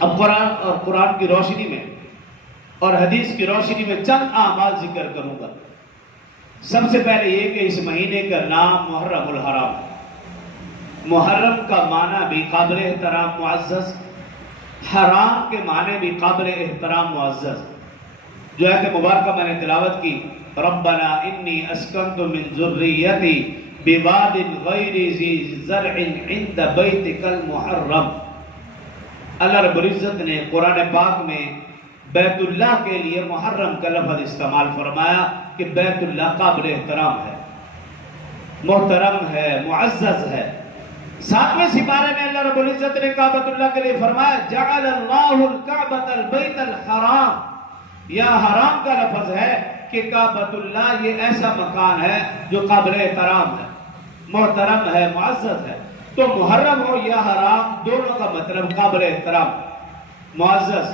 اب قرآن اور قرآن کی روشنی میں اور حدیث کی روشنی میں چند اعمال ذکر کروں گا۔ سب سے پہلے یہ کہ اس مہینے کا نام محرم الحرام، محرم کا معنی بھی قابل احترام معزز، حرام کے معنی بھی قابل احترام معزز۔ جو آیت مبارکہ میں نے تلاوت کی، ربنا انی اسکنت من ذریتی بواد غیر ذی زرع عند بیتک المحرم۔ اللہ رب العزت نے قرآن پاک میں بیت اللہ کے لیے محرم کا لفظ استعمال فرمایا کہ بیت اللہ قابل احترام ہے، محترم ہے، معزز ہے۔ 7ویں سپارے میں اللہ رب العزت نے کعبۃ اللہ کے لیے فرمایا جعل اللہ الکعبۃ البیت الحرام۔ یہاں حرام کا لفظ ہے کہ کعبۃ اللہ یہ ایسا مکان ہے جو قابل احترام ہے، محترم ہے، معزز ہے۔ تو محرم ہو یا حرام، دونوں کا مطلب قابل احترام، معزز۔